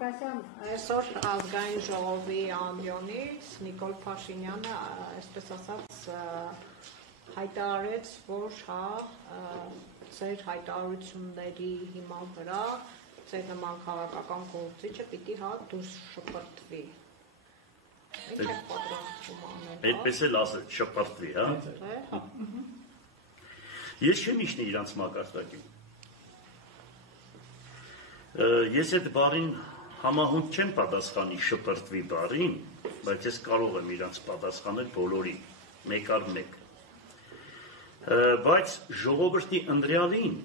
Ղուկասյան, այսօր ազգային ժողովի ամբիոնից Նիկոլ Փաշինյանը, այսպես ասած, հայտարարեց, որ ձեր հայտարարությունների հիման վրա ձեր նման քաղաքական գործիչը պիտի դուրս շպրտվի։ Ինչ եք պատրաստվում անել։ Այդպես էլ ասել, շպրտվի, հա։ Ես չեմ իշնի իրանց մակարդակին։ Ես այդ բառին համահունչ չեմ պատասխանի շպրտվի բառին, բայց ես կարող եմ իրանց պատասխանել բոլորի, մեկ առ մեկ։ Բայց ժողովրդի ընտրյալին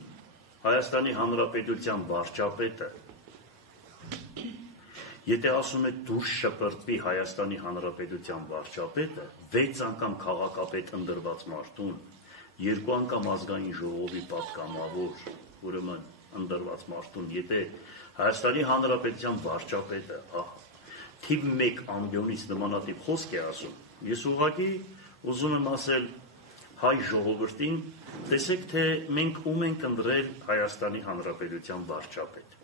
Հայաստանի Հանրապետության վարչապետը, եթե ասում է դուրս շպրտվի Հայաստանի Հանրապետության վարչապետը, 6 անգամ քաղաքապետ ընտրված մարդուն, 2 անգամ ազգային ժողովի պատգամավոր, ուրեմն ընտրված մարդուն, եթե Հայաստանի Հանրապետության վարչապետը թիվ 1 ամբիոնից նմանատիպ խոսք է ասում, ես ուղղակի ուզում եմ ասել հայ ժողովրդին, տեսեք թե մենք ում ենք ընտրել Հայաստանի Հանրապետության վարչապետ։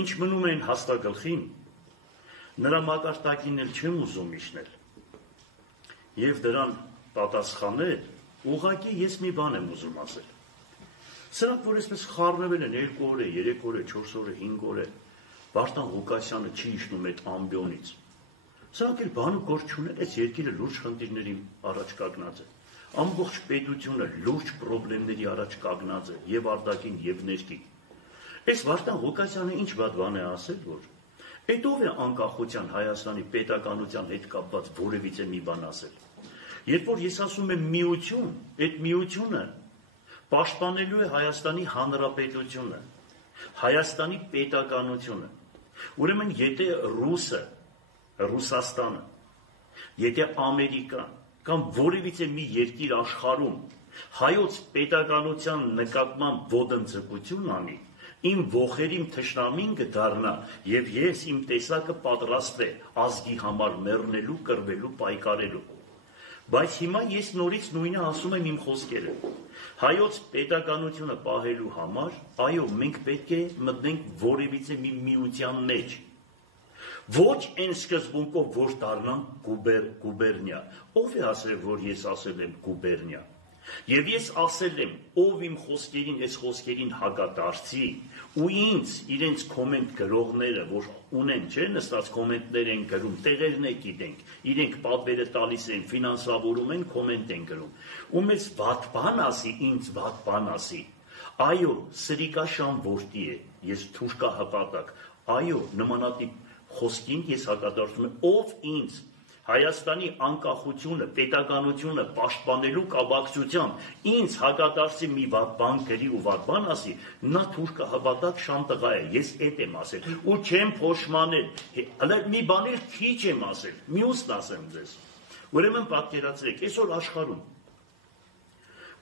Ինչ մնում են հաստագլխին, նրա մակարդակին էլ չեմ ուզում իշնել եւ դրան պատասխանել, ուղղակի ես մի բան եմ ուզում ասել։ Սրանք, որ այսպես խառնվել են 2 օր, 3 օր, 4 օր, 5 օր, Վարդան Ղուկասյանը չի իշնում այդ ամբիոնից։ Սրանք էլ բան ու գործ չունեն, այս երկիրը լուրջ խնդիրների առաջ կանգնած է։ Ամբողջ պետությունը լուրջ խնդիրների առաջ կանգնած է եւ արտաքին եւ ներքին։ Այս Վարդան Ղուկասյանը ինչ բան է ասել, որ այդ ով է անկախության Հայաստանի պետականության հետ կապված որևիցե մի բան ասել։ Երբ որ ես ասում եմ միություն, այդ միությունը պաշտպանելու է Հայաստանի Հանրապետությունը, Հայաստանի պետականությունը։ Ուրեմն եթե Ռուսաստանը, եթե Ամերիկան կամ որևիցե մի երկիր աշխարհում հայոց պետականության նկատմամբ ոտնձգություն անի, իմ ողերիմ թշնամին կդառնա եւ ես իմ տեսակը պատրաստ է ազգի համար մեռնելու, կռվելու, պայքարելու։ Բայց հիմա ես նորից նույնը ասում եմ իմ խոսքերը։ Հայոց պետականությունը պահելու համար, այո, մենք պետք է մտնենք որևիցե մի միության մեջ։ Ոչ այն սկզբունքով, որ դառնան գուբերնիա։ Ով է ասել, որ ես ասել եմ գուբերնիա։ Եվ ես ասել եմ, ով իմ խոսքերին, այս խոսքերին հակադարձի, ու ինձ իրենց կոմենտ գրողները, որ ունեն, չէ, նստած կոմենտներ են գրում, տեղերն է գիտենք, իրենք պատվերը տալիս են, ֆինանսավորում են, կոմենտ են գրում։ Ու մեզ վատ բան ասի, ինձ վատ բան ասի։ Այո, սրիկաշան որդի է, ես թուշկա հպատակ, այո, նմանատիպ խոսքին ես հակադարձում եմ, ով ինձ Հայաստանի անկախությունը, պետականությունը պաշտպանելու կապակցությամբ ինձ հակադարձի մի վատ բան գրի ու վատ բան ասի, նա թուրքը հպատակ շան տղա է, ես էդ եմ ասել, ու չեմ փոշմանել, հələ մի բան էլ քիչ եմ ասել, մյուսն ասեմ ձեզ։ Ուրեմն պատկերացրեք, այսօր աշխարհում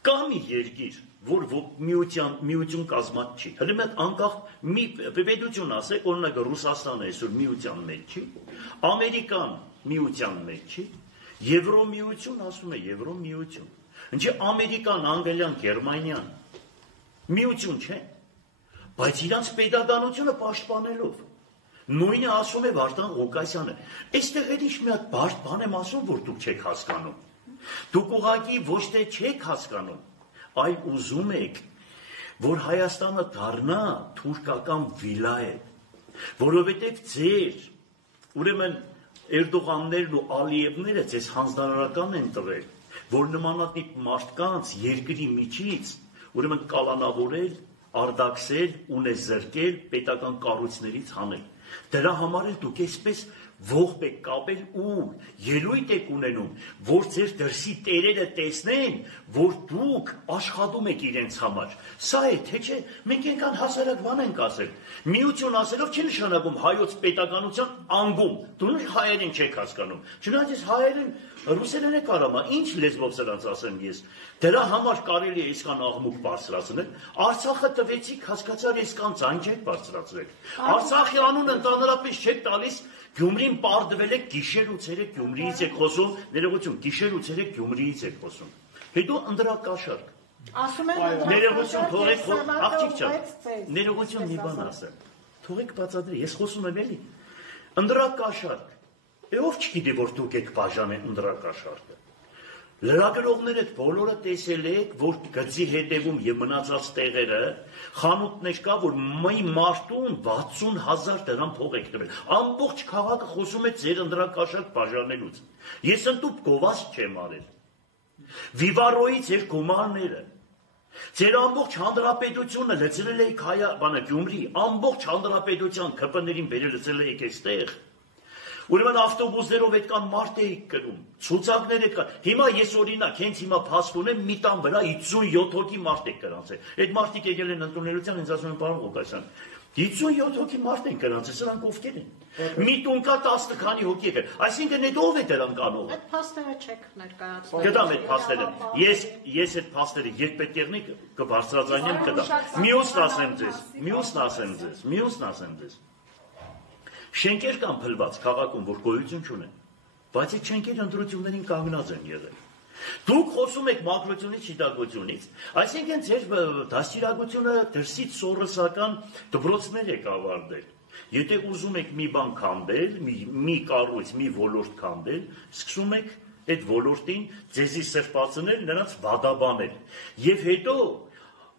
կա մի երկիր, որ միություն կազմած չի, հələ մեկ անկախ մի պետություն ասեք, օրինակ Ռուսաստանը այսօր միության մեջ չի, Ամերիկան միության մեջ չի, Եվրոմիություն ասում է Եվրոմիություն, ինչի Ամերիկան, Անգլիան, Գերմանիան միություն չէ, բայց իրանց պետականությունը պաշտպանելով, նույնը ասում է Վարդան Ղուկասյանը, այստեղ էլ ինչ մի հատ բարդ բան եմ ասում, որ դուք չեք հասկանում, դուք ուղղակի ոչ թե չեք հասկանում, այլ ուզում եք, որ Հայաստանը դառնա թուրքական վիլայետ, որովհետև ձեր, ուրեմն Էրդողաններն ու Ալիևները ձեզ հանձնարարական են տվել, որ նմանատիպ մարդկանց երկրի միջից ուրեմն կալանավորել, արդակսել, ունեզրկել, պետական կառույցներից հանել։ Դրա համար էլ դուք այսպես ողբ եք կապել ու ելույթ եք ունենում, որ ձեր դրսի տերերը տեսնեն, որ դուք աշխատում եք իրենց համար։ Սա է, թե չէ, մենք այնքան հասարակ բան ենք ասել։ Միություն ասելով չի նշանակում հայոց պետականության անգում։ Դու հայերեն չեք հասկանում։ Չնայած ես հայերեն, ռուսերեն է կարամա, ինչ լեզվով սրանց ասեմ ես։ Դրա համար կարելի է այսքան աղմուկ բարձրացնել։ Արցախը տվեցիք, հասկացար, այսքան ձայն չեք բարձրացրել։ Արցախի անունը ընդհանրապես չեք տալիս, Գյումրին պարտվել եք գիշեր ու ցերեկ Գյումրիից եք խոսում, ներողություն, գիշեր ու ցերեկ Գյումրիից եք խոսում։ Հետո ընդրակաշարք։ Ասում են ներողություն, թողեք, աղջիկ ջան, ներողություն մի բան ասեմ։ Թողեք բացատրի, ես խոսում եմ էլի։ Ընդրակաշարք։ Ով չգիտի, որ դուք եք բաժանել ընդրակաշարքը։ Լրագրողներդ բոլորը տեսել եք, որ գծի հետևում եւ մնացած տեղերը խանութներ կա, որ մի մարդուն 60,000 դրամ փող եք տվել։ Ամբողջ քաղաքը խոսում է ձեր ընդրակաշարք բաժանելուց։ Ես ընդուպ գովաս չեմ արել։ Վիվարոյի ձեր գումարները, ձեր ամբողջ հանրապետությունը լցրել եք Գյումրի, ամբողջ հանրապետության ԿՊ-ներին բերել եք այստեղ։ Ուրեմն ավտոբուսներով այդքան մարդ էիք գնում, ցուցակներ եք կան։ Հիմա ես օրինակ, հենց հիմա փաստ ունեմ, մի տան վրա 57 հոգի մարդ եք գրանցել։ Այդ մարդիկ եկել են ընդունելության, ինձ ասում են, պարոն Ղուկասյան, 57 հոգի մարդ են գրանցել, սրանք ովքեր են։ Մի տուն կա 10 քանի հոգի եկել։ Այսինքն այդ ով է դրան կանողը։ Այդ փաստերը չեք ներկայացնում։ Կդամ այդ փաստերը։ Ես այդ փաստերը երբ պետք եղնի կբարձրաձայնեմ կդամ։ Մյուսն ասեմ ձեզ։ Շենքեր կան փլված քաղաքում, որ գոյություն չունեն, բայց այդ շենքերը ընտրություններին կանգնած են եղել։ Դուք խոսում եք մաքրությունից, շիտակությունից, այսինքն ձեր դաստիարակությունը դրսից սորոսական դպրոցներ եք ավարտել։ Եթե ուզում եք մի բան քանդել, մի կառույց, մի ոլորտ քանդել, սկսում եք այդ ոլորտին ձեզի սրբացնել, նրանց վադաբանել։ Եվ հետո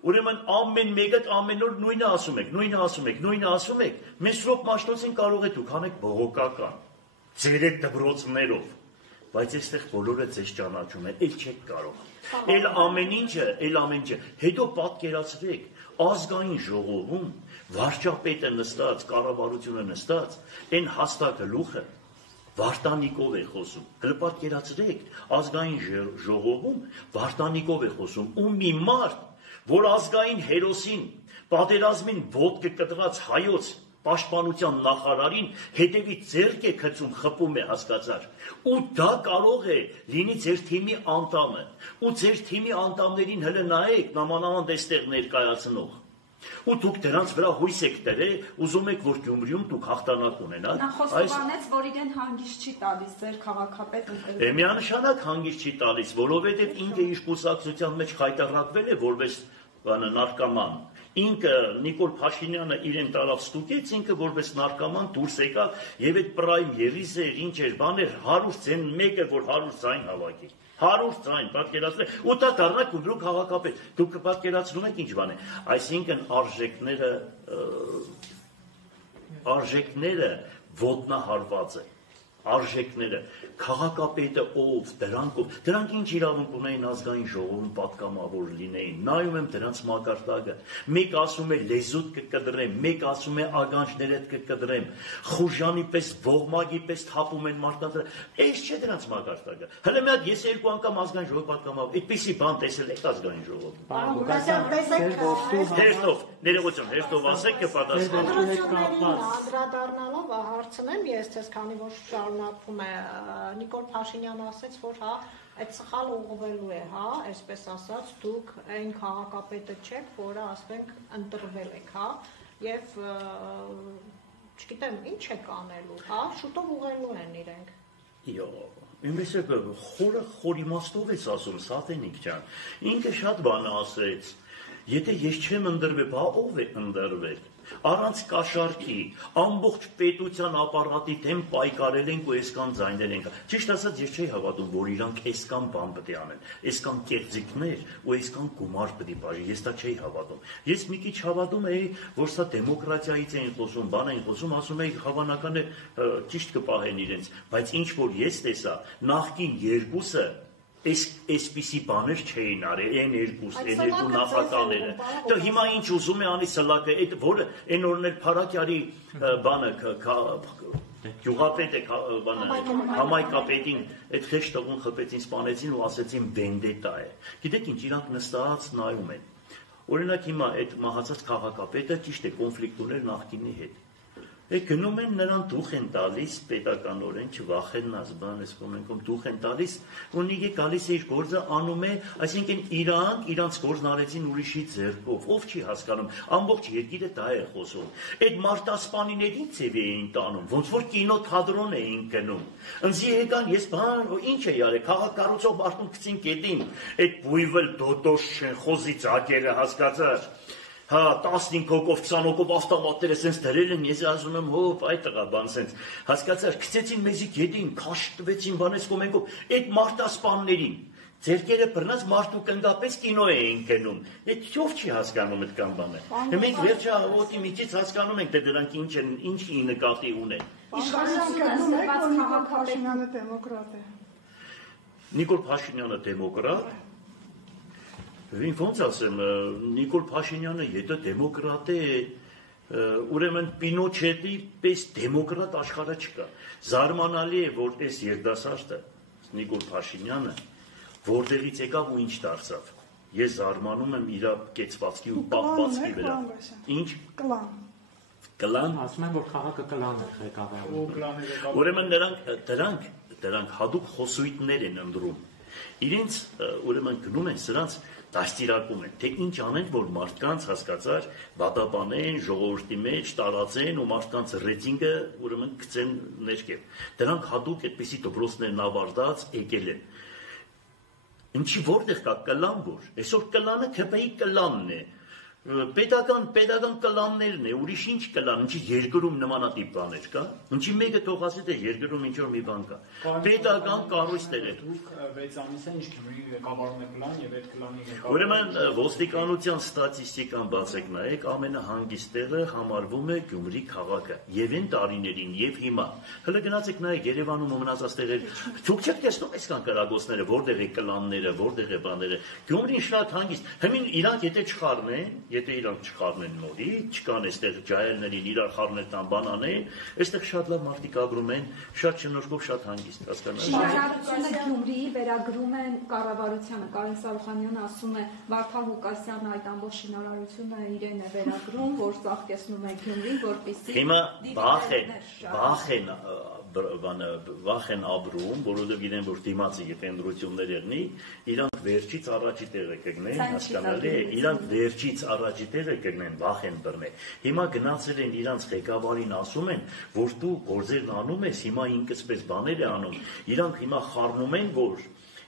ուրեմն ամեն մեկը ամեն օր նույնը ասում եք, Մեսրոպ Մաշտոցին կարող է դուք անեք բողոքական, ձեր այդ դպրոցներով, բայց այստեղ բոլորը ձեզ ճանաչում են, էլ չեք կարող։ Էլ ամեն ինչը, հետո պատկերացրեք, ազգային ժողովում վարչապետը նստած, կառավարությունը նստած, այն հաստագլուխը Վարդանիկով է խոսում։ Պատկերացրեք, ազգային ժողովում Վարդանիկով է խոսում, ու մի մարդ, որ ազգային հերոսին, պատերազմին ոտքը կտրած հայոց պաշտպանության նախարարին հետևից ձեռք է գցում, խփում է, հասկացար։ Ու դա կարող է լինի ձեր թիմի անդամը, ու ձեր թիմի անդամներին հələ նայեք, նամանավանդ այստեղ ներկայացնող։ Ու դուք դրանց վրա հույս եք դրել, ուզում եք, որ Գյումրիում դուք հաղթանակ ունենաք։ Նա խոստովանեց, որ իրեն հանգիստ չի տալիս ձեր քաղաքապետը։ Միանշանակ հանգիստ չի տալիս, որովհետև ինքը իր կուսակցության մեջ խայտառակվել է որպես նարկոման։ Ինքը Նիկոլ Փաշինյանը իրեն տարավ ստուգեց, ինքը որպես նարկոման դուրս եկավ եւ այդ պրայմ երիզը ինչ էր, բաներ 100 ցեն մեկը, որ 100 ցայն հավաքի։ 100 ցայն, պատկերացրեք, ու դա դառնա Գյումրու քաղաքապետ։ Դուք պատկերացնում եք ինչ բան է։ Այսինքն արժեքները ոտնահարված է։ Արժեքները, քաղաքապետը ով, դրանք ինչ իրավունք ունեին ազգային ժողովում պատգամավոր լինեին, նայում եմ դրանց մակարդակը, մեկ ասում է լեզուդ կկդրեմ, մեկ ասում է ագանչներդ կկդրեմ, խուժանի պես, ողմագի պես թափում են մարդկանց, այս չէ դրանց մակարդակը, հələ մի հատ ես 2 անգամ ազգային ժողով պատգամավոր, այդպիսի բան տեսել եք ազգային ժողովում։ Հերթով ասեք կպատասխանեմ։ Անդրադառնալով հարցնեմ ես ձեզ, քանի որ շարունակվում է, Նիկոլ Փաշինյանը ասաց, որ այդ սխալը ուղղվելու է, այսպես ասած, դուք այն քաղաքապետը չեք, որը ասենք ընտրվել եք, եւ չգիտեմ, ինչ եք անելու, շուտով ուղղելու են իրենք։ Իմպես է խորիմաստով ես ասում, Սաթենիկ ջան, ինքը շատ բան ասեց, եթե ես չեմ ընտրվել, ով է ընտրվել։ Առանց կաշառքի, ամբողջ պետության ապարատի դեմ պայքարել ենք ու այսքան ձայնել ենք։ Ճիշտ ասած, ես չէի հավատում, որ իրանք այսքան բան պետք է անեն, այսքան կեղծիքներ ու այսքան գումար պետք է բաժի։ Ես դա չէի հավատում։ Ես մի քիչ հավատում էի, որ սա դեմոկրատիայից էին խոսում, բան էին խոսում, ասում էի հավանական է ճիշտ կպահեն իրենց, բայց ինչ որ ես տեսա, նախկին երկուսը այսպիսի բաներ չէին արել, այն երկու նախագահները։ Դա հիմա ինչ ուզում է անի սլակը, այդ որը այն օրներ Փարակյարի բանը գյուղապետը համայկապետին այդ խեշ տղուն խփեցին, սպանեցին ու ասեցին վենդետա է։ Գիտեք ինչ, իրանք նստած նայում են։ Օրինակ հիմա այդ մահացած քաղաքապետը ճիշտ է կոնֆլիկտ ուներ նախկինի հետ։ Գնում են նրան դուխ են տալիս պետականորեն, չվախենաս բան ես կոմենքում դուխ են տալիս, ու նիգե գալիս է իր գործը անում է, այսինքն իրանց գործն արեցին ուրիշի ձեռքով, ով չի հասկանում, ամբողջ երկիրը դա է խոսում։ Այդ մարտասպանիներին ծեվի էին տանում, ոնց որ կինոթատրոն էին գնում։ Ընձի եկան, ես բան, ինչ է յարել, քաղաքառուցող մարդուն գցին կետին, այդ բույվել դոտոշ շենխոզի ծակերը հասկացար։ հա 15 հոգով 20 հոգով ավտոմատները sense դրել են, ես ասում եմ հոп այդ տղա բան sense հասկացար, գցեցին մեզի գետին, քաշ տվեցին բանես կոմենկով, այդ մարտասպաններին ձերքերը բռնած մարդու կնդապես կինո էին գնում։ Այդ ով չի հասկանում այդ կան բանը։ Մենք վերջը ոտի միջից հասկանում ենք, թե դրանք ինչի նկատի ունեն։ Փաշինյանը դեմոկրատ է։ Նիկոլ Փաշինյանը դեմոկրատ։ Ոնց ասեմ, Նիկոլ Փաշինյանը եթե դեմոկրատ է, ուրեմն Պինոչետի պես դեմոկրատ աշխարհը չկա։ Զարմանալի է, որ այս երդասարտը Նիկոլ Փաշինյանը որտեղից եկավ ու ինչ դարձավ։ Ես զարմանում եմ իր կեցվածքի ու պահվածքի վրա։ Ինչ? Կլան։ Ասում են, որ քաղաքը կլան է ղեկավարում։ Ուրեմն դրանք հadoop խոսույթներ են ընդրում։ Իրենց ուրեմն գնում են սրանց դաստիարակում են, թե ինչ անեն, որ մարդկանց հասկացար, բադաբանեն, ժողովրդի մեջ տարածեն ու մարդկանց ռեյտինգը ուրեմն գցեն ներքև։ Դրանք հadoop այդպիսի դպրոցներն ավարտած եկել են։ Ինչի որտեղ կա կլան որ, այսօր կլանը ԿՊ-ի կլանն է, պետական կլաններն է, ուրիշ ինչ կլան, ինչի երկրում նմանատիպ բաներ կա, ինչի մեկը թող ասի թե երկրում ինչ որ մի բան կա, պետական կառույցներ են։ Դուք 6 ամիս են Գյումրի ղեկավարում եք կլան եւ այդ կլանի ղեկավարը։ Ուրեմն ոստիկանության ստատիստիկան բացեք նայեք, ամենահանգիստ տեղը համարվում է Գյումրի քաղաքը, եւ այն տարիներին եւ հիմա։ Հələ գնացեք նայեք Երևանում ու մնացած տեղեր, դուք չեք տեսնում այսքան կրագոցները, որտեղ է կլանները, որտեղ է բաները։ Գյումրին շատ հանգիստ։ Հիմին իրանք եթե իրանք չխառնեն նորի, չկան այստեղ ջահելներին իրար խառնել տան բանանեն, այստեղ շատ լավ մարդիկ ապրում են, շատ շնորհքով շատ հանգիստ, հասկանալի։ Շինարարությունը Գյումրիի վերագրում են կառավարությանը, Կարեն Սարուխանյանը ասում է, Վարդան Ղուկասյանը այդ ամբողջ շինարարությունը իրեն է վերագրում, որ ծաղկեցնում է Գյումրին, որպեսզի հիմա վախ են ապրում, որովհետև գիտեն, որ դիմացի եթե ընտրություններ եղնի, իրանք վերջից առաջի տեղը կգնեն, հասկանալի է, իրանք վերջից առաջի տեղը կգնեն, վախ են բռնել։ Հիմա գնացել են իրանք ղեկավարին ասում են, որ դու գործերն անում ես, հիմա ինքսպես բաներ է անում, իրանք հիմա խառնում են, որ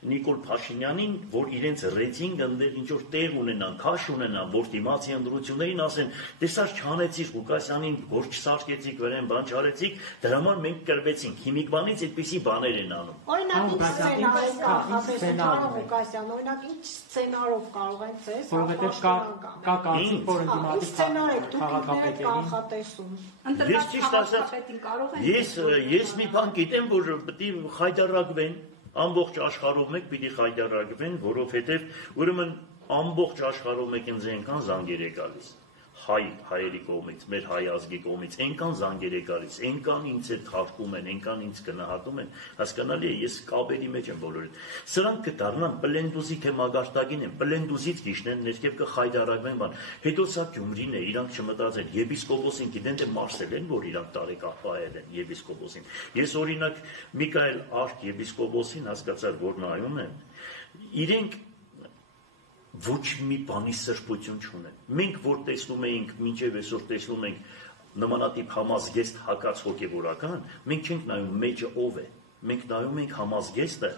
Նիկոլ Փաշինյանին, որ իրենց ռեյտինգ ընդեր ինչ որ տեղ ունենան, քաշ ունենան, որ դիմացի ընտրություններին ասեն, տեսար չանեցիք Ղուկասյանին, որ չսարքեցիք, վրան բան չարեցիք, դրա համար մենք կրվեցինք։ Հիմիկվանից այդպիսի բաներ են անում։ Օրինակ ինչ սցենարով կախապետության Ղուկասյան, օրինակ ինչ սցենարով կարող են ցես, որովհետև կա կանցիկ, որ դիմացի կանխատեսում։ Ես մի բան գիտեմ, որ պետք է խայտարակվեն ամբողջ աշխարհով մեկ պիտի խայտարակվեն, որովհետև ուրեմն ամբողջ աշխարհով մեկ ինձ այնքան զանգեր է գալիս, հայերի կողմից, մեր հայ ազգի կողմից, այնքան զանգեր է գալիս, այնքան ինձ հետ խախտում են, այնքան ինձ գնահատում են, հասկանալի է, ես կապերի մեջ եմ բոլորին։ Սրանք կդառնան պլենդուզի թե մագարտագին են, պլենդուզից գիշնեն ներքև կխայտարակվեն բան։ Հետո սա Գյումրին է, իրանք չմտածեն, եպիսկոպոսին գիտեն թե մարսել են, որ իրանք տարեկապահել են եպիսկոպոսին։ Ես օրինակ Միքայել Արք եպիսկոպոսին հասկացար, որ նայում են, իրենք ոչ մի բանի սրբություն չունեն։ Մենք որ տեսնում էինք, մինչև այսօր տեսնում ենք նմանատիպ համազգեստ հակած հոգևորական, մենք չենք նայում մեջը ով է։ Մենք նայում ենք համազգեստը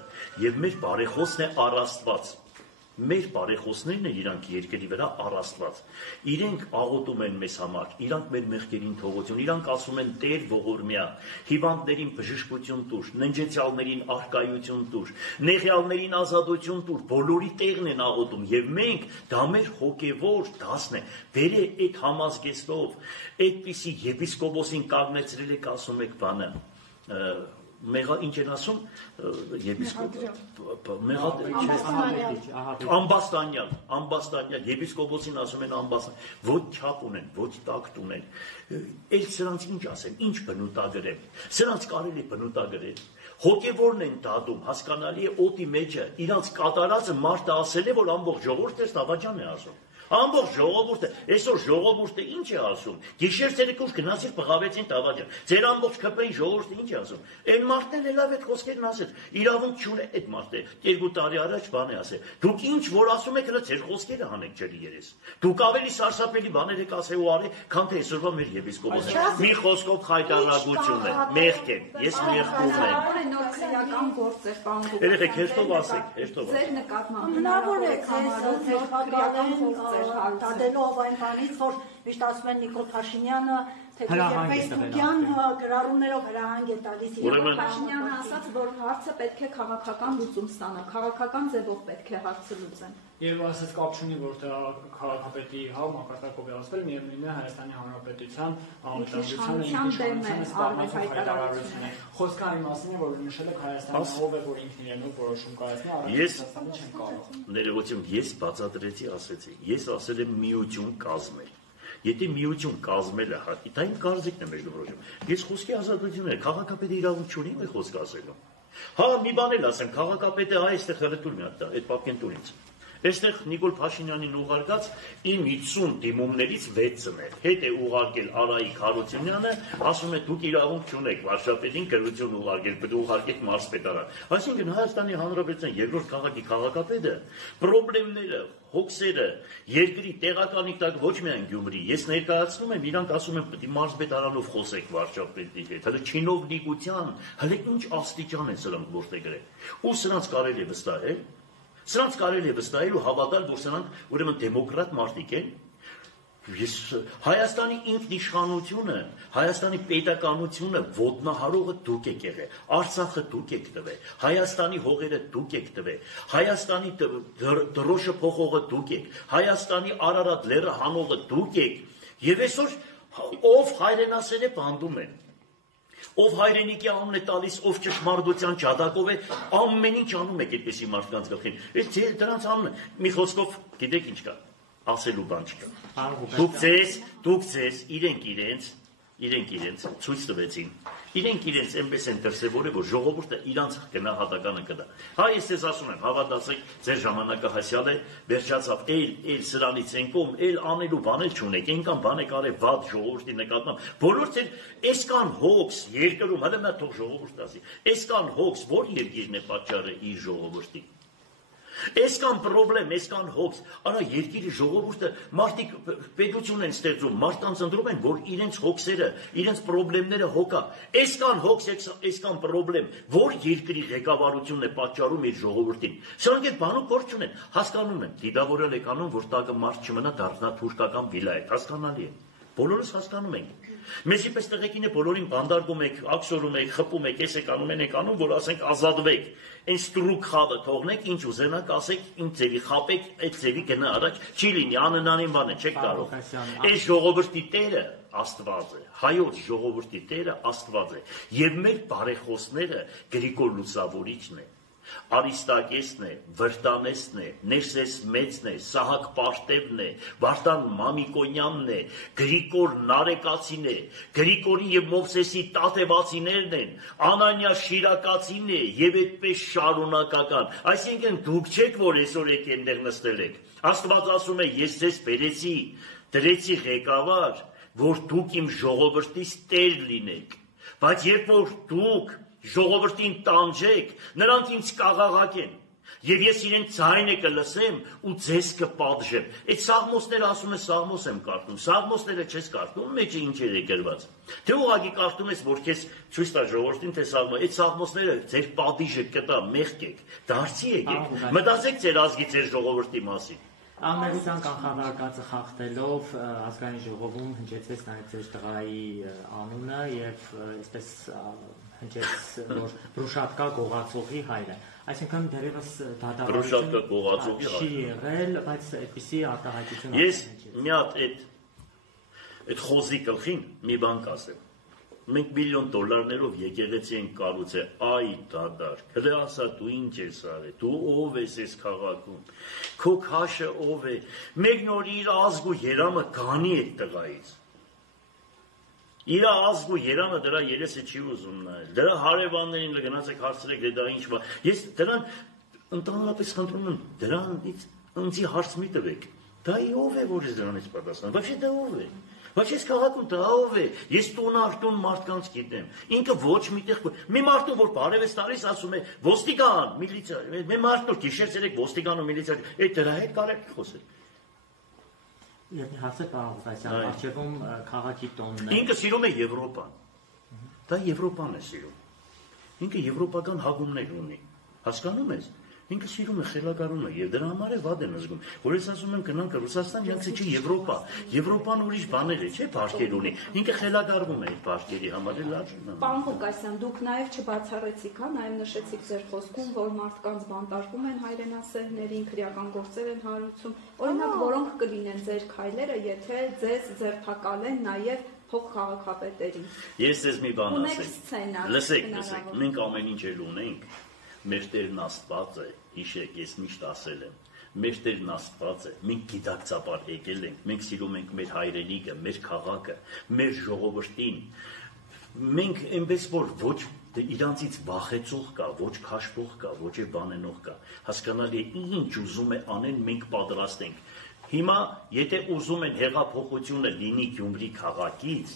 եւ մեր բարեխոսն է առաստված։ Մեր բարեխոսներն են իրանք երկրի վրա առաստված։ Իրենք աղոթում են մեզ համար, իրանք մեր մեղքերին թողություն, իրանք ասում են Տեր ողորմյա, հիվանդներին բժշկություն տուր, ննջեցյալներին առկայություն տուր, նեղյալներին ազատություն տուր, բոլորի տեղն են աղոթում եւ մենք դա մեր հոգեվոր դասն է։ Դերը այդ համազգեստով, այդպիսի եպիսկոպոսին կանգնեցրել եք ասում եք բանը Մեղա ինչ են ասում ամբաստանյալ եպիսկոպոսին ասում են ամբաստանյալ ոչ չափ ունեն ոչ տակտ ունեն էլ սրանց ինչ ասեն ինչ բնութագրեն սրանց կարելի բնութագրել հոգևորն են դատում հասկանալի է օդի մեջը իրանց կատարածը մարդը ասել է որ ամբողջ ժողովուրդը Ստավաջան է ասում Ամբողջ ժողովուրդը, այսօր ժողովուրդը ինչ է ասում։ Գիշեր ցերեկուր գնացիր բղավեցին Տավաջան։ Ձեր ամբողջ ԿՊ-ի ժողովուրդը ինչ է ասում։ Այն մարդն էլ լավ այդ խոսքերն ասեց։ Իրավունք չունի այդ մարդը։ 2 տարի առաջ բան է ասել։ Դուք ինչ որ ասում եք, հələ ձեր խոսքերը հանեք ջրի երես։ Դուք ավելի սարսափելի բաներ եք ասել ու արել, քան թե այսօրվա մեր եպիսկոպոսը։ Մի խոսքով խայտարարություն է, մեղք է։ Ես մեղքում եմ։ Նոր քրեական գործեր, պարոն Ղուկասյան։ Երեխեք, հերթով ասեք, հերթով։ Ձեր նկատմամբ հնարավոր է համարել նոր քրեական գործեր դադելով այն բանից, որ միշտ ասում են Նիկոլ Փաշինյանը Facebook-յան գրառումներով հրահանգ է տալիս Նիկոլ Փաշինյանը ասաց, որ հարցը պետք է քաղաքական լուծում ստանա, քաղաքական ձևով պետք է հարցը լուծեն։ Եվ ասած կապ չունի, որ դա քաղաքապետի մակարդակով է ասվել, միևնույն է Հայաստանի Հանրապետության անվտանգության խոսքը այն մասին է, որ նշել եք Հայաստանը ով է, որ ինքն իրենով որոշում կայացնի, Հայաստանը չեն կարող։ Ներողություն, ես բացատրեցի, ասեցի, ես ասել եմ միություն կազմել։ Եթե միություն կազմելը դա իմ կարծիքն է մեր դրոշում։ Ես խոսքի ազատություն եմ, քաղաքապետի իրավունք չունի մի խոսք ասելու։ Հա, մի բան էլ ասեմ, քաղաքապետը այստեղ հրետուր մի հատ տա, այդ պապկեն տուր ինձ։ Այստեղ Նիկոլ Փաշինյանին ուղարկած իմ 50 դիմումներից 6-ն է։ Հետ է ուղարկել Արայիկ Հարությունյանը, ասում է դուք իրավունք չունեք վարչապետին գրություն ուղարկել, պետք է ուղարկեք մարզպետարան։ Այսինքն Հայաստանի Հանրապետության երկրորդ քաղաքի քաղաքապետը պրոբլեմները, հոգսերը երկրի տեղականի տակ ոչ միայն Գյումրի, ես ներկայացնում եմ, իրանք ասում են պետք է մարզպետարանով խոսեք վարչապետի հետ, հələ չինովնիկության, հələ ինչ աստիճան են սրանք որտեղ գրել։ Ու սրանց կարելի է վստահել Սրանց կարելի է վստահել ու հավատալ, որ սրանք ուրեմն դեմոկրատ մարդիկ են։ Հայաստանի ինքնիշխանությունը, Հայաստանի պետականությունը ոտնահարողը դուք եք եղել, Արցախը դուք եք տվել, Հայաստանի հողերը դուք եք տվել, Հայաստանի դրոշը փոխողը դուք եք, Հայաստանի Արարատ լեռը հանողը դուք եք, եւ այսօր ով հայրենասեր է բանդում են։ Ով հայրենիքի անուն է տալիս, ով ճշմարտության ճադակով է, ամեն ինչ անում եք այդպեսի մարդկանց գլխին։ Այս դրանց անունը մի խոսքով գիտեք ինչ կա, ասելու բան չկա։ Դուք ձեզ իրենք իրենց ցույց տվեցին։ Իրենք իրենց այնպես են դրսևորել, որ ժողովուրդը իրանց գնահատականը կտա։ Հա, ես ձեզ ասում եմ, հավատացեք, ձեր ժամանակը հասյալ է, վերջացավ, էլ սրանից են կողմ, էլ անելու բանել չունեք, այնքան բան եք արել վատ ժողովրդի նկատմամբ։ Բոլոր ձեր այսքան հոգս երկրում, հələ նա թող ժողովուրդ ասի, այսքան հոգս, որ երկիրն է պատճառը իր ժողովրդի։ Այսքան պրոբլեմ, այսքան հոգս, արա երկիրի ժողովուրդը մարդիկ պետություն են ստեղծում, մարդկանց ընտրում են, որ իրենց հոգսերը, իրենց պրոբլեմները հոգա, այսքան հոգս, այսքան պրոբլեմ, որ երկրի ղեկավարությունն է պատճառում իր ժողովրդին։ Սրանք այդ բանում գործ չունեն, հասկանում են, դիտավորել եք անում, որ տակը մարդ չմնա դառնա թուրքական վիլայետ, հասկանալի է։ Բոլորս հասկանում ենք։ Մեզի պես տղեկին է բոլորին բանդարգում եք, աքսորում եք, խփում եք, ես եք անում եք անում, որ ասենք ազատվեք։ Այն ստրուկ խավը թողնեք, ինչ ուզենաք ասեք, ինչ ձևի խապեք, այդ ձևի գնա առաջ, չի լինի, աննանին բան է, չեք կարող։ Այս ժողովրդի տերը Աստված է, հայոց ժողովրդի տերը Աստված է, եւ մեր բարեխոսները Գրիգոր Լուսավորիչն է։ Արիստակեսն է, Վրտանեսն է, Ներսես Մեծն է, Սահակ Պարտևն է, Վարդան Մամիկոնյանն է, Գրիգոր Նարեկացին է, Գրիգորի եւ Մովսեսի տատեվացիներն են, Անանյա Շիրակացին է եւ այդպես շարունակական։ Այսինքն դուք չեք, որ այսօր եք այնտեղ նստել եք։ Աստված ասում է, ես ձեզ բերեցի, դրեցի ղեկավար, որ դուք իմ ժողովրդից տեր լինեք։ Բայց երբ որ դուք ժողովրդին տանջեք, նրանք ինձ կաղաղակեն, եւ ես իրենց ձայնը կլսեմ ու ձեզ կպատժեմ։ Այդ Սաղմոսները ասում է, Սաղմոս եմ կարդում, Սաղմոսները չես կարդում, մեջը ինչեր է գրված։ Թե ուղղակի կարդում ես, որ քեզ ցույց տա ժողովրդին, թե Սաղմոս, այդ Սաղմոսները ձեր պատիժը կտա, մեղքեք, դարձի եկեք, մտածեք ձեր ազգի, ձեր ժողովրդի մասին։ Ամերիկան կանխավարկածը խախտելով ազգային ժողովում հնչեցվեց նաև ձեր տղայի անունը եւ այսպես հնչեց, որ Բրուշատկա գողացողի հայրը։ Այսինքն դերևս դատավարություն չի եղել, բայց այդպիսի արտահայտություն։ Ես մի հատ այդ խոզի գլխին մի բան կասեմ։ Մենք $1 միլիոն եկեղեցի ենք կառուցել, այ դադար, հələ ասա դու ինչ ես արել, դու ով ես այս քաղաքում, քո քաշը ով է, մեկն օր իր ազգ ու երամը գանի այդ տղայից, իր ազգ ու երամը դրա երեսը չի ուզում նայել, դրա հարևաններին գնացեք հարցրեք, դա ինչ բան, ես դրան ընդհանրապես խնդրում եմ, դրանից ինձի հարց մի տվեք, դա ով է, որ ես դրանից պատասխան, բայց դա ով է։ Բայց ես քաղաքում դա ով է, ես տուն մարդկանց գիտեմ, ինքը ոչ միտեղ, մի մարդու, որ բարևես տարիս ասում է, ոստիկան, միլիցիա, մի մարդու, գիշեր ցերեկ ոստիկան ու միլիցիա, այդ դրա հետ կարելի խոսել։ Եվ մի հարց է պարոն Ղուկասյան, առջևում քաղաքի տոնն է։ Ինքը սիրում է Եվրոպան, դա Եվրոպան է սիրում, ինքը եվրոպական հագումներ ունի, հասկանում ես, Ինքը սիրում է խելագարումը եւ դրա համար է վատ են զգում, որ ես ասում եմ գնանք Ռուսաստան, յանցը չի Եվրոպա։ Եվրոպան ուրիշ բաներ է, չէ՞, բարգեր ունի։ Ինքը խելագարվում է այդ բարգերի համար էլ լավ։ Պարոն Ղուկասյան, դուք նաեւ չբացառեցիք, հա, նաեւ նշեցիք ձեր խոսքում, որ մարդկանց բանտարկում են հայրենասերներին, քրեական գործեր են հարուցում։ Օրինակ, որոնք կլինեն ձեր քայլերը, եթե ձեզ ձերբակալեն նաեւ փող քաղաքապետերին։ Ես ձեզ մի բան ասեմ։ Լսեք, մենք ամեն ինչ էլ ունենք։ Մեր Տերն Աստված է, հիշեք, ես միշտ ասել եմ, մեր Տերն Աստված է, մենք գիտակցաբար եկել ենք, մենք սիրում ենք մեր հայրենիքը, մեր քաղաքը, մեր ժողովրդին, մենք այնպես որ ոչ իրանցից վախեցող կա, ոչ քաշվող կա, ոչ է բանենող կա, հասկանալի է ինչ ուզում է անեն, մենք պատրաստ ենք, հիմա եթե ուզում են հեղափոխությունը լինի Գյումրի քաղաքից,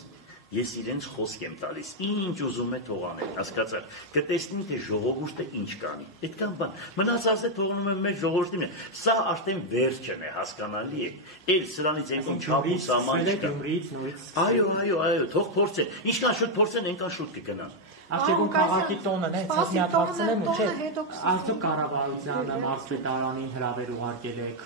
ես իրենց խոսք եմ տալիս, ինչ ուզում է թող անեն, հասկացա՞ք, կտեսնի թե ժողովուրդը ինչ կանի, այդքան բան, մնացածը թողնում են մեր ժողովրդին, սա արդեն վերջն է, հասկանալի է, էլ սրանից այնքան չափ ու սահման չկա։ Այո, թող փորձեն, ինչքան շուտ փորձեն, այնքան շուտ կգնան։ Արդյոք քաղաքի տոնն է, ցած միացածն եմ ու չէ։ Արդյոք կառավարությանը մարզպետարանին հրավեր ուղարկել եք,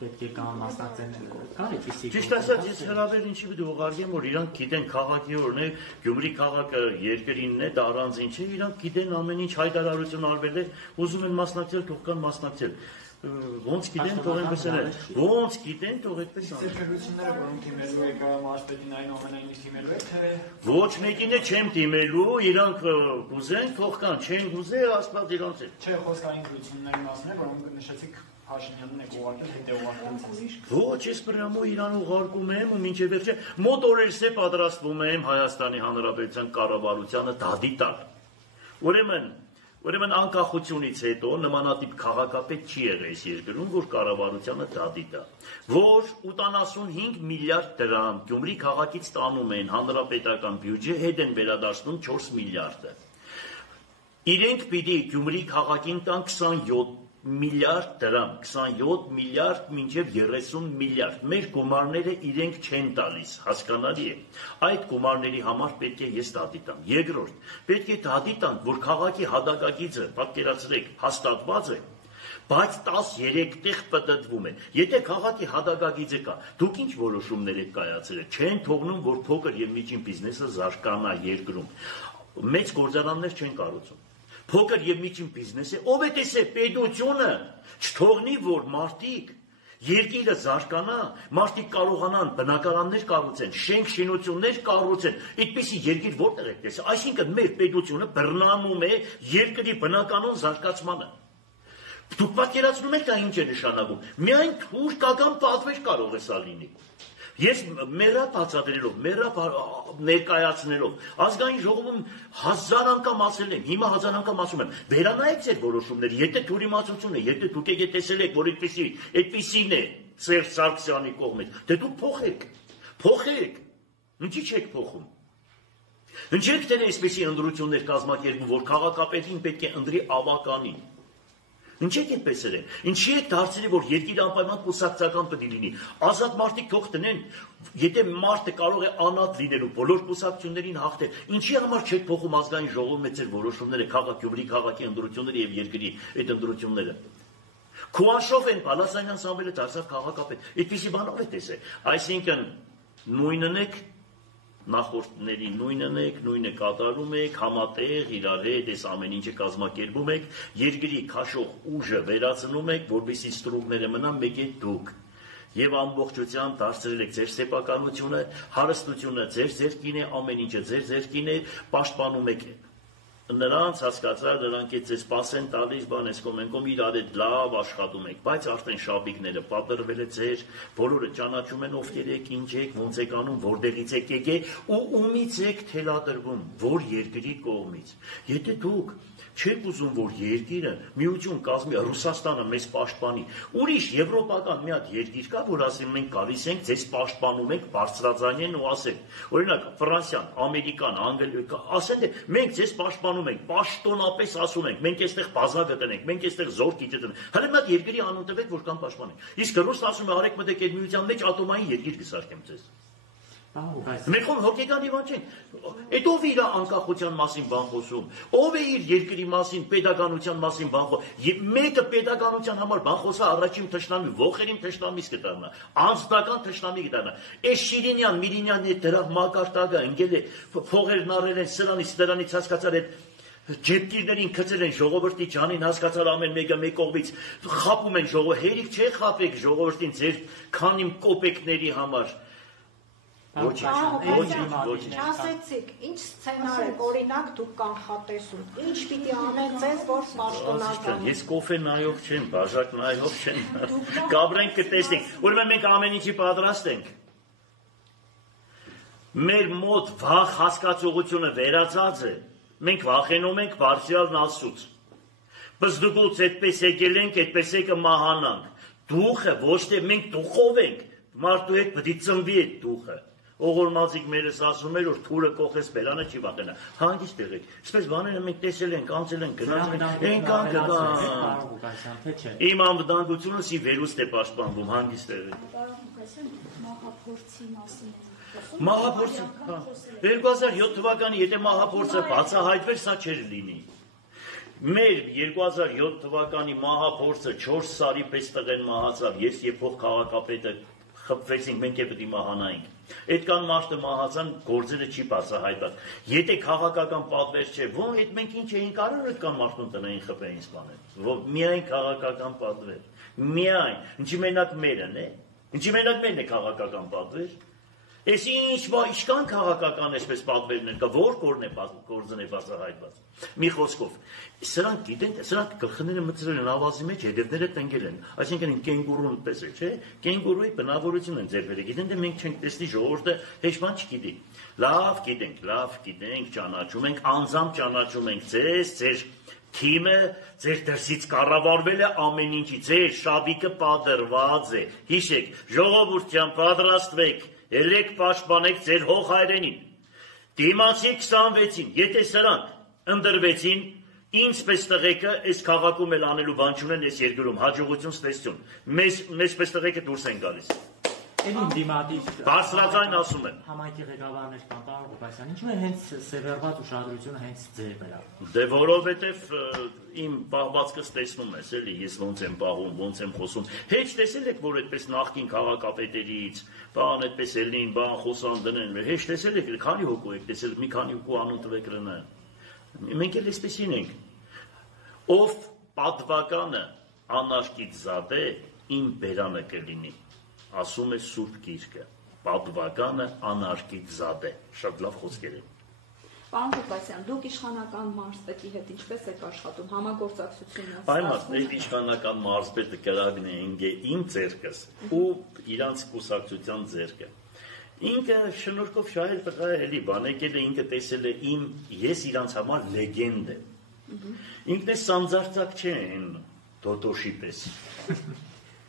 պետք է կան մասնակցեն, կա այդպիսի։ Ճիշտ ասած, ես հրավեր ինչի պետք է ուղարկեմ, որ իրանք գիտեն քաղաքի օրն է, Գյումրի քաղաքը երկրինն է, դա առանձին չէ, իրանք գիտեն ամեն ինչ հայտարարություն արվել է, ուզում են մասնակցել, թող կան մասնակցել։ Ոնց գիտեն, թող այնպես է։ Ոնց գիտեն, թող այդպես ան։ Ձերբերությունները, որոնք դիմելու եք մարզպետին այնուամենայնիվ դիմելու եք, թե ոչ մեկին է չեմ դիմելու, իրանք կուզեն, թող կան, չեն գուզե, Աստված իրանց է։ Չէ, խոսքային դրությունների մասն է, որոնք նշեցիք Փաշինյանն եք ուղարկել, հետո ուղարկել։ Ոչ, ես պրամո իրան ուղարկում եմ ու մինչև վերջը մոտ օրերս է պատրաստվում եմ Հայաստանի Հանրապետության կառավարությանը դադի տալ։ Ուրեմն անկախությունից հետո նմանատիպ քաղաքապետ չի եղել այս երկրում, որ կառավարությանը դադի տա, որ 85 միլիարդ դրամ Գյումրի քաղաքից տանում են հանրապետական բյուջե, հետ են վերադարձնում 4 միլիարդը։ Իրենք պիտի Գյումրի քաղաքին տան 27 միլիարդ դրամ, 27 միլիարդ մինչև 30 միլիարդ, մեր գումարները իրենք չեն տալիս, հասկանալի է, այդ գումարների համար պետք է ես դատի տամ, երկրորդ, պետք է դատի տամ, որ քաղաքի հատակագիծը, պատկերացրեք, հաստատված է, բայց 13 տեղ պտտվում է, եթե քաղաքի հատակագիծը կա, դուք ինչ որոշումներ եք կայացրել, չեն թողնում, որ փոքր և միջին բիզնեսը զարգանա երկրում, մեծ գործարաններ չեն կառուցում, փոքր և միջին բիզնեսը, ով է տեսե պետությունը, չթողնի, որ մարդիկ, երկիրը զարգանա, մարդիկ կարողանան բնակարաններ կառուցեն, շենք շինություններ կառուցեն, այդպիսի երկիր որտեղ եք տեսել, այսինքն մեր պետությունը բռնանում է երկրի բնականոն զարգացմանը։ Դուք պատկերացնում եք դա ինչ է նշանակում, միայն թուր կական պատվեր կարող է սա լինի։ Ես մեռա բացատրելով, մեռա ներկայացնելով, ազգային ժողովում 1000 անգամ ասել եմ, հիմա 1000 անգամ ասում եմ, վերանայեք ձեր որոշումները, եթե դուր իմացություն է, եթե դուք եք տեսել եք, որ այդպիսին է Սերժ Սարգսյանի կողմից, դե դուք փոխեք, ինչի չեք փոխում։ Ինչեք դեն այսպիսի ընտրություններ կազմակերպում, որ քաղաքապետին պետք է ընտրի ավականին։ Ինչեք այդպես եղել, ինչի եք դարձրել, որ երկիրը անպայման կուսակցական պետք է լինի, ազատ մարդիկ թող տնեն, եթե մարդը կարող է անհատ լինելու, բոլոր կուսակցություններին հաղթել, ինչի համար չեք փոխում ազգային ժողովում է ձեր որոշումները, Գյումրի քաղաքի ընտրությունները եւ երկրի այդ ընտրությունները։ Քուանշով են Բալասանյան Սամվելը դարձավ քաղաքապետ, այդպիսի բանով է տեսել, այսինքն նույնն եք նախորդների նույնն եք, նույնը կատարում եք, համատեղ իրար հետ այս ամեն ինչը կազմակերպում եք, երկրի քաշող ուժը վերացնում եք, որպեսզի ստրուկները մնան մեկ է դուք։ Եվ ամբողջությամբ դարձրել եք ձեր սեփականությունը, հարստությունը ձեր ձեռքին է, ամեն ինչը ձեր ձեռքին է, պաշտպանում եք նրանց, հասկացա, նրանք է ձեզ պաս են տալիս, բան ես կոմենկոմ իրար հետ լավ աշխատում եք, բայց արդեն շապիկները պատրվել է ձեր, բոլորը ճանաչում են ովքեր եք, ինչ եք, ոնց եք անում, որտեղից եք եկել ու ումից եք թելադրվում, որ երկրի կողմից։ Եթե դուք չեք ուզում, որ երկիրը միություն կազմի, Ռուսաստանը մեզ պաշտպանի, ուրիշ եվրոպական մի հատ երկիր կա, որ ասում մենք գալիս ենք, ձեզ պաշտպանում ենք, բարձրաձայն ու ասենք, օրինակ Ֆրանսիան, Ամերիկան, ասեն թե մենք ձեզ պաշտպանում ենք, պաշտոնապես ասում ենք, մենք այստեղ բազա գտնենք, մենք այստեղ զորք գտնենք, հələ մի հատ երկրի անուն տվեք, որ կան պաշտպանենք։ Իսկ Ռուսը ասում է, արեք մտեք այդ միության մեջ ատոմային երկիր կսարքեմ ձեզ։ Մենք հոգեկան իվան չենք, այդ ով է իր անկախության մասին բան խոսում, ով է իր երկրի մասին, պետականության մասին բան խոսում, մեկը պետականության համար բան խոսա առաջին թշնամի, ողերին թշնամիս կդառնա, անձնական թշնամի կդառնա, այս Շիրինյան, Միրինյանի դրա մակարդակը ընկել է, փողերն առել են սրանից, դրանից հասկացար այդ ջեպկիրներին քծել են ժողովրդի ջանին, հասկացալ ամեն մեկը մեկ կողմից խապում են ժողովուրդ, հերիք չէ խապեք ժողովրդին ձեր քանի կոպեկների համար։ Չասեցիք, ինչ սցենար է, օրինակ դուք կանխատեսում, ինչ պիտի անեն ձեզ, որ պաշտոնական։ Ես կոֆե նայող չեմ, բաժակ նայող չեմ, կաբրենք կտեսնենք, ուրեմն մենք ամեն ինչի պատրաստ ենք։ Մեր մոտ վախ հասկացողությունը վերացած է, մենք վախենում ենք բարձրյալն Աստծուց, բզդուկուց այդպես եկել ենք, այդպես է կմահանանք, դուխը ոչ թե մենք դուխով ենք, մարդու հետ պետք է ծնվի այդ դուխը։ Օղորմածիկ մերս ասում էր, որ թուրը կողես բերանը չի վախենա։ Հանգիստ եղեք։ Այսպես բաները մենք տեսել ենք, անցել ենք, գնացել ենք, այնքան կգան։ Իմ անվտանգությունս ի վերուստ է պաշտպանվում, հանգիստ եղեք։ Մահափորձի մասին Մահափորձը, 2007 թվականի եթե մահափորձը բացահայտվեր, սա չէր լինի։ Մեր 2007 թվականի մահափորձը 4 սարի պես տղեն մահացավ, ես եւ փող քաղաքապետը խփվեցինք, մենք պետք է մահանայինք։ Այդքան մարդը մահացան, գործերը չի բացահայտված։ Եթե քաղաքական պատվեր չէ, ո՞ն այդ մենք ինչ էինք արել, այդքան մարդուն տնային խփեին սպանել։ Միայն քաղաքական պատվեր։ Միայն, ինչի մենակ մերն է։ Ինչի մենակ մերն է քաղաքական պատվեր։ Այս ինչքան քաղաքական այսպես պատվերներ կա, որ գործն է բացահայտված։ Մի խոսքով, սրանք գիտեն, սրանք գլխները մտցրել են ավազի մեջ, հետևները տնկել են, այսինքն կենգուրուն պես է, չէ՞, կենգուրուի բնավորություն են ձեր վերել, գիտեն, դե մենք չենք տեսնի ժողովուրդը հեչ բան չգիտի։ Լավ գիտենք, ճանաչում ենք, անձամբ ճանաչում ենք ձեզ, ձեր թիմը ձեր դրսից կառավարվել է ամեն ինչի, ձեր շաբիկը պատրված է։ Հիշեք, ժողովուրդ ջան, պատրաստվեք, ելեք պաշտպանեք ձեր հող հայրենին։ Դիմացի 26-ին, եթե սրանք ընդրվեցին, ինձ պես տղեկը այս քաղաքում էլ անելու բան չունեն, այս երկրում հաջողություն ստեսություն։ Մեզ պես տղեկը դուրս են գալիս։ Էլին դիմատիվ բարձրաձայն ասում եմ։ Համայնքի ղեկավարներ կան, պարոն Ղուկասյան, ինչու է հենց սևեռված ուշադրությունը հենց ձեր վրա։ Դե որովհետև իմ պահվածքս տեսնում ես, էլի, ես ոնց եմ պահում, ոնց եմ խոսում։ Հեչ տեսել եք, որ այդպես նախկին քաղաքապետերից, բան այդպես ելնին, բան խոսան դնեն, հեչ տեսել եք, քանի հոգու եք տեսել, մի քանի հոգու անուն տվեք ռնան։ Մենք էլ այսպեսին ենք։ Ով պատվականը անաշկիտ զատե, իմ բերանը կլինի։ Ասում է Սուրբ Գիրքը, պատվականը անարգիտ զատե, շատ լավ խոսքեր են։ Պարոն Ղուկասյան, դուք իշխանական մարզպետի հետ ինչպես եք աշխատում, համագործակցությունը։ Պայման, այդ իշխանական մարզպետը կրագն է ինգե իմ ձեռքս ու իրանց կուսակցության ձեռքը։ Ինքը շնորհքով շահել տղա է, էլի բան եկել է, ինքը տեսել է ես իրանց համար լեգենդ եմ։ Ինքն է սանձարձակ չէ են Տոտոշի պես։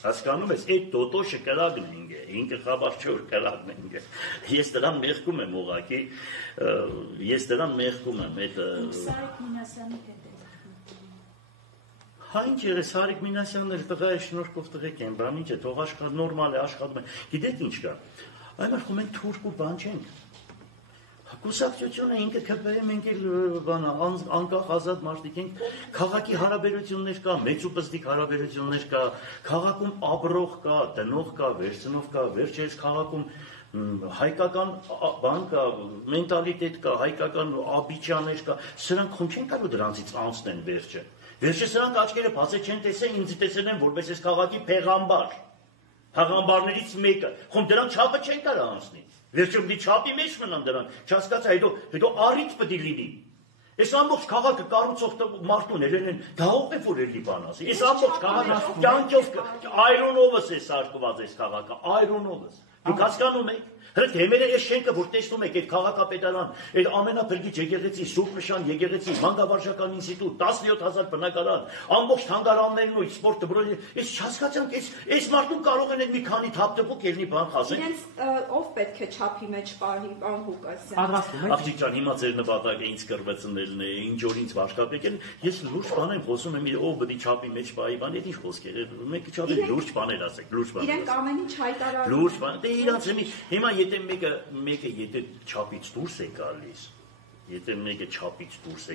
Հասկանում ես, այդ Տոտոշը կրագն է, ինքը խաբար չէ որ կրագն է։ Ես դրան մեղքում եմ ուղղակի, ես դրան մեղքում եմ այդ Սարիկ Մինասյանի հետ է։ Հա ինչ եղե Սարիկ Մինասյանն էլ տղա է շնորհքով տղեկ են, բան ինչ է, թող աշխատի նորմալ է աշխատում է։ Գիտեք ինչ կա։ Այն արդյոք մենք թուրք ու բան չենք։ Կուսակցությունը ինքը ԿՊ-ը մենք էլ բան անկախ ազատ մարդիկ ենք, քաղաքի հարաբերություններ կա, մեծ ու պստիկ հարաբերություններ կա, քաղաքում ապրող կա, տնող կա, վերցնող կա, վերջերս քաղաքում հայկական բան կա, մենտալիտետ կա, հայկական աբիճաներ կա, սրանք խոմ չեն կարող դրանցից անցնեն վերջը։ Վերջը սրանք աչքերը բացել չեն տեսել, ինձ տեսել են որպես այս քաղաքի փեղամբար։ Փեղամբարներից մեկը, խոմ դրանք չափը չեն կարող անցնի։ Վերջում դի չափի մեջ մնան դրանք, չհասկացա, հետո առիթ պետք է լինի։ Այս ամբողջ քաղաքը կառուցող մարդուն են, դա ով է որ էլի բան ասի։ Այս ամբողջ քաղաքը կյանքով այրոնովս է սարկված այս քաղաքը, այրոնովս։ Դուք հասկանում եք։ Հրդ հեմերը այս շենքը, որ տեսնում եք, այդ քաղաքապետարան, այդ ամենափրկիչ եկեղեցի, Սուրբ Նշան եկեղեցի, մանկավարժական ինստիտուտ, 17000 բնակարան, ամբողջ թանգարաններն ու սպորտ դպրոցը, այս չհասկացանք, այս մարդուն կարող են մի քանի թափտպուկ ելնի բան խոսեն։ Իրենց ով պետք է չափի մեջ պահի, պարոն Ղուկասյան։ Պատրաստվում եք։ Աղջիկ ջան, հիմա ձեր նպատակը ինձ կրվեցնելն է, ինչ որ ինձ վարշկապեք են, ես լուրջ բան եմ խոսում եմ, ով պետք է չափի մեջ պահի, բան, այդ ինչ խոսքեր է, մեկը չափի լուրջ բաներ ասեք, լուրջ բաներ։ Իրենք ամեն ինչ հայտարարում։ Լուրջ բան, դե իրանց հիմա եթե մեկը եթե չափից դուրս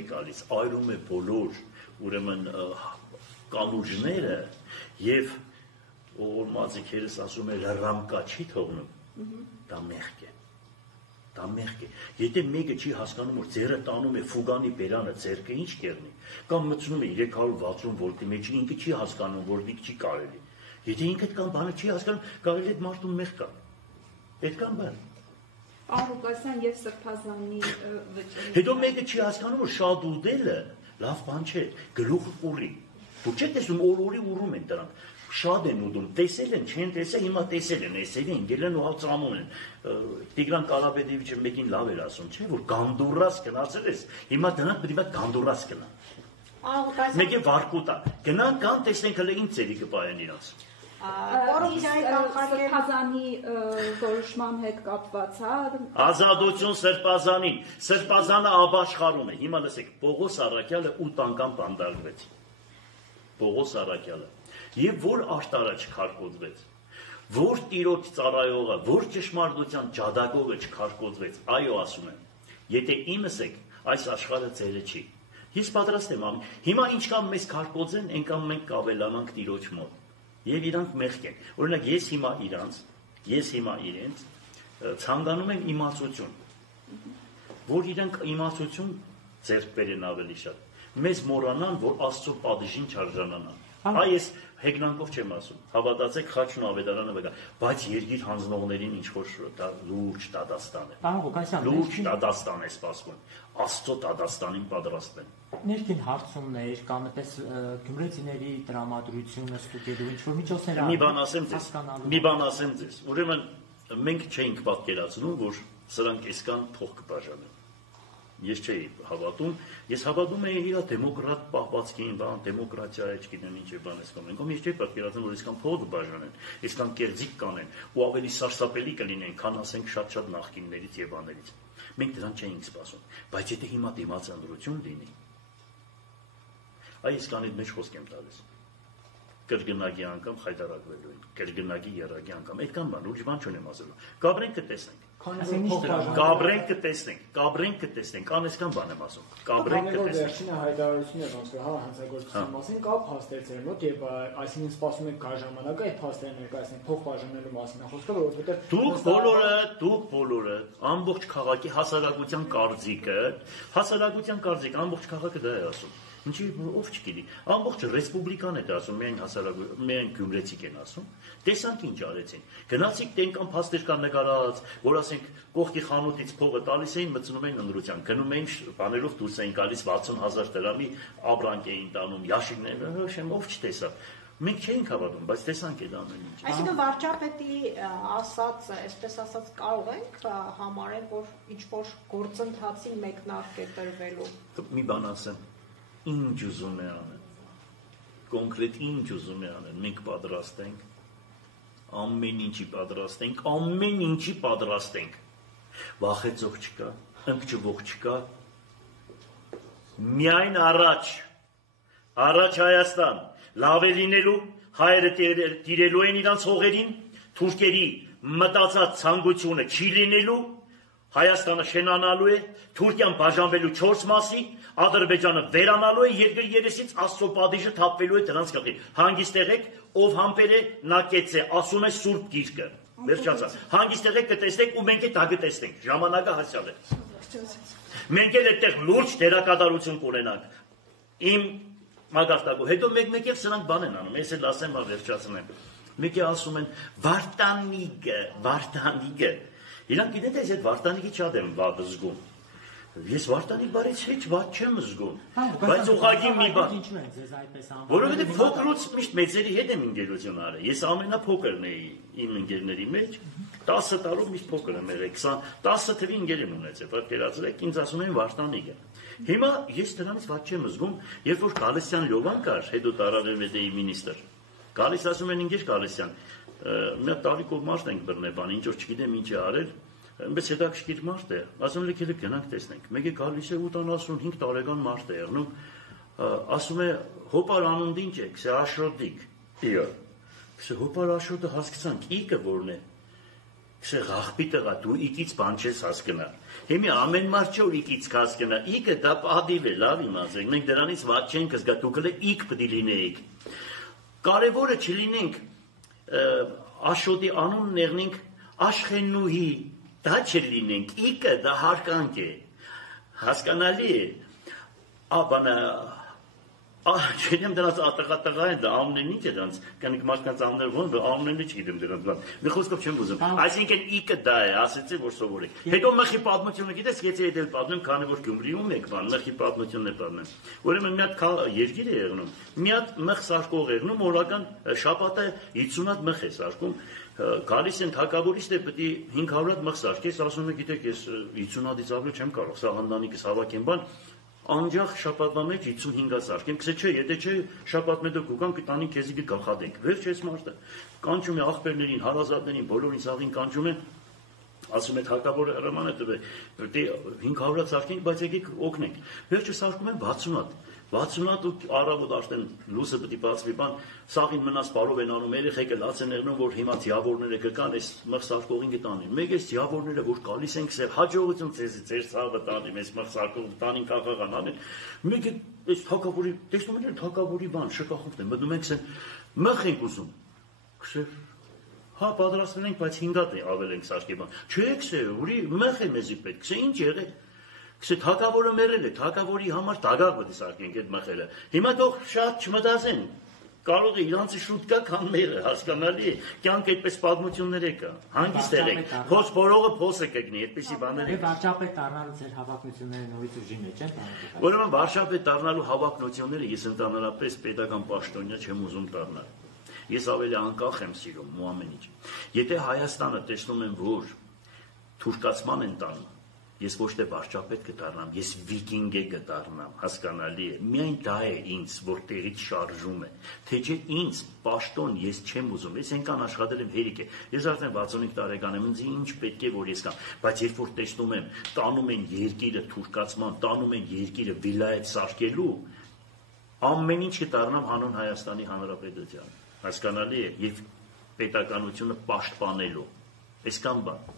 է գալիս, այրում է բոլոր ուրեմն կամուրջները եւ օրմածիկերս ասում է ռամկա չի թողնում, դա մեղք է։ Եթե մեկը չի հասկանում, որ ձերը տանում է ֆուգանի բերանը, ձերքը ինչ կերնի, կամ մտցնում է 360 վոլտի մեջ, ինքը չի հասկանում, որ դիք չի կարելի։ Եթե ինքդ կամ բանը չի հասկանում, կարելի է մարդուն մեղք կա։ Այդքան բան։ Աղուկասյան եւ Սրբազանի վճռը։ Հետո մեկը չի հասկանում, որ շատ ուտելը լավ բան չէ, գլուխը ուռի։ Դուք չեք տեսնում, օրորի ուռում են դրանք։ Շատ են ուտում, տեսել են, չեն տեսել, հիմա տեսել են, էսել են, գել են ու ծամում են։ Տիգրան Կարապետևիչը մեկին լավ էր ասում, չէ՞, որ գանդուրաս գնացել ես, հիմա դրանք պետք է գանդուրաս գնան։ Մեկը վարկուտա, գնան կան, տեսնենք հələ ինչ ծերի կպայեն իրանց։ Սրբազանի որոշման հետ կապված, հա։ Ազատություն Սրբազանին, Սրբազանը ապաշխարում է։ Հիմա լսեք, Պողոս Առաքյալը 8 անգամ բանտարկվեց։ Պողոս Առաքյալը։ Եվ որ աշտարը չքարկոծվեց, որ տիրոջ ծառայողը, որ ճշմարտության ջադագողը չքարկոծվեց, այո ասում եմ, եթե իմս եք, այս աշխարհը ձերը չի։ Ես պատրաստ եմ ամ, հիմա ինչքան մեզ քարկոծեն, այնքան մենք կավելանանք տիրոջ մոտ։ Եվ իրանք մեղք են։ Օրինակ ես հիմա իրենց ցանկանում եմ իմացություն, որ իրանք իմացություն ձեռք բերեն ավելի շատ։ Մեզ մոռանան, որ Աստծո պատիժին չարժանանան։ Այ ես հեգնանքով չեմ ասում, հավատացեք խաչն ու ավետարանը վկա, բայց երկիր հանձնողներին ինչ որ դա լուրջ դատաստան է։ Լուրջ դատաստան է սպասվում։ Աստծո դատաստանին պատրաստ են։ Ներքին հարցումներ կամ այդպես գյումրեցիների տրամադրությունը ստուգելու ինչ որ միջոցներ մի բան ասեմ ձեզ։ Ուրեմն մենք չէինք պատկերացնում, որ սրանք այսքան փող կբաժանեն։ Ես չէի հավատում, ես հավատում էի իր դեմոկրատ պահվածքին, բան, դեմոկրատիա է, չգիտեմ ինչ է բան էսկոմ։ Ինքն ես չէի պատկերացնում, որ այսքան փող կբաժանեն, այսքան կերձիկ կանեն, ու ավելի սարսափելի կլինեն, քան ասենք շատ նախկիններից եւ բաներից։ Մենք դրան չէինք սպասում, բայց եթե հիմա դիմացանդրություն լինի, այս կանիդ մեջ խոսք եմ տալիս։ Կրկնակի անգամ խայտարակվելու են, կրկնակի երակի անգամ, այդքան բան, ուրիշ բան չունեմ ասելու։ Կաբրենք կտեսնենք, անեսքան բան եմ ասում, կաբրենք կտեսնենք։ Վերջինը հայտարարությունը ոնց որ հանցագործության մասին կա փաստեր մոտ եւ այսինքն սպասում եք կա ժամանակ այդ փաստերը ներկայացնեք փող բաժանելու մասին խոսքը, որովհետեւ դուք բոլորը ամբողջ քաղաքի հասարակության կարծիքը ամբողջ քաղաքը դա է ասում։ Ինչի ով չգիտի, ամբողջ ռեսպուբլիկան է դա ասում, միայն գյումրեցիք են ասում, տեսանք ինչ արեցին, գնացիք տենկան փաստեր կա նկարած, որ ասենք կողքի խանութից փողը տալիս էին, մտցնում էին ընտրության, գնում էին բաներով դուրս էին գալիս 60,000 դրամի ապրանք էին տանում, յաշիկներ, ով չտեսավ, մենք չէինք հավատում, բայց տեսանք այդ ամեն ինչ։ Այսինքն վարչապետի ասած, այսպես ասած, կարող ենք համարել, որ ինչ-որ գործընթացի մեկնարկ է տրվելու։ Մի բան ասեմ, ինչ ուզում է անեն, կոնկրետ ինչ ուզում է անեն, մենք պատրաստ ենք, ամեն ինչի պատրաստ ենք, վախեցող չկա, ընկճվող չկա, միայն առաջ Հայաստան, լավ է լինելու, հայերը տիրելու են իրանց հողերին, թուրքերի մտածած ցանկությունը չի լինելու, Հայաստանը շենանալու է, Թուրքիան բաժանվելու 4 մասի, Ադրբեջանը վերանալու է երկրի երեսից, Աստծո պատիժը թափվելու է դրանց գլխի։ Հանգիստ եղեք, ով համբեր է, նա կեց է, ասում է Սուրբ Գիրքը։ Վերջացա։ Հանգիստ եղեք կտեսնեք ու մենք դա կտեսնենք։ Ժամանակը հասյալ է։ Մենք էլ այդտեղ լուրջ դերակատարություն կունենանք։ Իմ մագարտակու։ Հետո մեկ-մեկ եւ սրանք բան են անում։ Ես էլ ասեմ, վերջացնեմ։ Մեկը ասում են Վարդանիկը։ Իրանք գիտեն, ես այդ Վարդանիկի շատ եմ վատ զգում։ Ես Վարդանիկ բարից heç վատ չեմ զգում, բայց ուղղակի մի բան, որովհետև փոքրուց միշտ մեծերի հետ եմ ընկերություն արել, ես ամենափոքրն էի իմ ընկերների մեջ, 10 տարով միշտ փոքր եմ եղել, 10 թվի ընկեր եմ ունեցել, պատկերացրեք, ինձ ասում են Վարդանիկը։ Հիմա ես դրանից վատ չեմ զգում, երբ որ Գալստյան Լյովան կար, հետո տարարևեդեի մինիստր, գալիս ասում են ինքեր Գալստյան, մի հատ տարիքով մարդ ենք բռնեբան, ինչ որ չգիտեմ ինչ է արել, այնպես հետաքրքիր մարդ է, ասում են եկեք գնանք տեսնենք, մեկը գալիս է 85 տարեկան մարդ է եղնում, ասում է հոպար անունդ ինչ է, քսե աշրոդիկ, հոպար աշրոդը հասկացանք, իքը որն է, Կսե աղբի տղա դու իկից բան չես հասկնա։ Հիմի ամեն մարդ չէ որ իկից հասկնա։ Իկը դա պատիվ է, լավ իմացեք։ Մենք դրանից ված չենք զգա, դուք էլ իք պետք է լինեիք։ Կարևորը չլինենք Աշոտի անուն նեղնենք Աշխենուհի, դա չլինենք, իկը դա հարկանք է, հասկանալի է, չգիտեմ դրանց ատղա են, դա ամնեն ինչ է դրանց, կանիք մարդկանց ամներ ոնց, ամնեն չգիտեմ դրանց, մի խոսքով չեմ ուզում, այսինքն իկը դա է, ասեցի, որ սովորեք, հետո մխի պատմությունը գիտես, եթե ետ էլ պատմեմ, քանի որ Գյումրիում եք բան, մխի պատմությունն է պատմեմ, ուրեմն մի հատ երկիր է եղնում, մի հատ մխ սարկող եղնում, օրական շաբաթը 50 հատ մխ է սարկում, գալիս են թագավորից դե պետք է 500 հատ մխ սարքես, ասում է գիտեք, ես 50 հատից ավելի չեմ կարող, սա ընտանիքս հավաքեմ բան, անջախ շաբաթվա մեջ 55 հատ սարքեմ, քսե չէ, եթե չէ շաբաթ մետը կուկան կտանի քեզի կգլխատենք, վերջ ես մարդը, կանչում է աղբերներին, հարազատներին, բոլորին սաղին կանչում են, ասում է թագավորը հրաման է տվել, պետք է 500 հատ սարքենք, բայց եկեք օգնենք, վերջը սարքում են 60 հատ, 60 հատ ու առավոտ արդեն լույսը պետք է բացվի բան, սաղին մնաց բարով են անում, երեխեքը լաց են եղնում, որ հիմա ձիավորները կգան, այս մխ սարկողին կտանին, մեկ էս ձիավորները, որ գալիս են քսել, հաջողություն ձեզ, ձեր ցավը տանիմ, այս մխ սարկողը տանին կաղաղան անեն, մեկ է այս թագավորի, տեսնում եք թագավորի բան, շքախումն է, մտնում ենք ասեն, մխ ենք ուզում, քսել, հա պատրաստվել ենք, բայց 5 հատ ավել ենք սարքի բան, չէ քսե, ուրի մխ է մեզի պետք, քսե ինչ եղել Քսե թագավորը մերել է, թագավորի համար տագաղ պետք է սարքենք այդ մխելը։ Հիմա թող շատ չմտածեն։ Կարող է իրանցի շուտ կա, քան մերը, հասկանալի է։ Կյանք այդպես պատմություններ կա։ Հանգիստ եղեք։ Փոս փորողը փոսը կգնի, այդպեսի բաներ են։ Վարչապետ դառնալու ձեր հավակնությունները նորից ուժի մեջ են։ Ուրեմն վարչապետ դառնալու հավակնությունները ես ընդհանրապես պետական պաշտոնյա չեմ ուզում դառնալ։ Ես ավելի անկախ եմ սիրում ու ամեն ինչ։ Եթե Հայաստանը տեսնում են, որ թուրքացման են տանում, ես ոչ թե վարչապետ կդառնամ, ես վիկինգ կդառնամ, հասկանալի է։ Միայն դա է ինձ, որ տեղից շարժում է։ Թե չէ ինձ պաշտոն ես չեմ ուզում։ Ես այնքան աշխատել եմ հերիք է։ Ես արդեն 65 տարեկան եմ, ինձ ինչ պետք է որ ես կամ, բայց երբ որ տեսնում եմ, տանում են երկիրը թուրքացման, տանում են երկիրը վիլայետ սարքելու, ամեն ինչ կդառնամ հանուն Հայաստանի Հանրապետության։ Հասկանալի է, եւ պետականությունը պաշտպանելու։ Այսքան բան։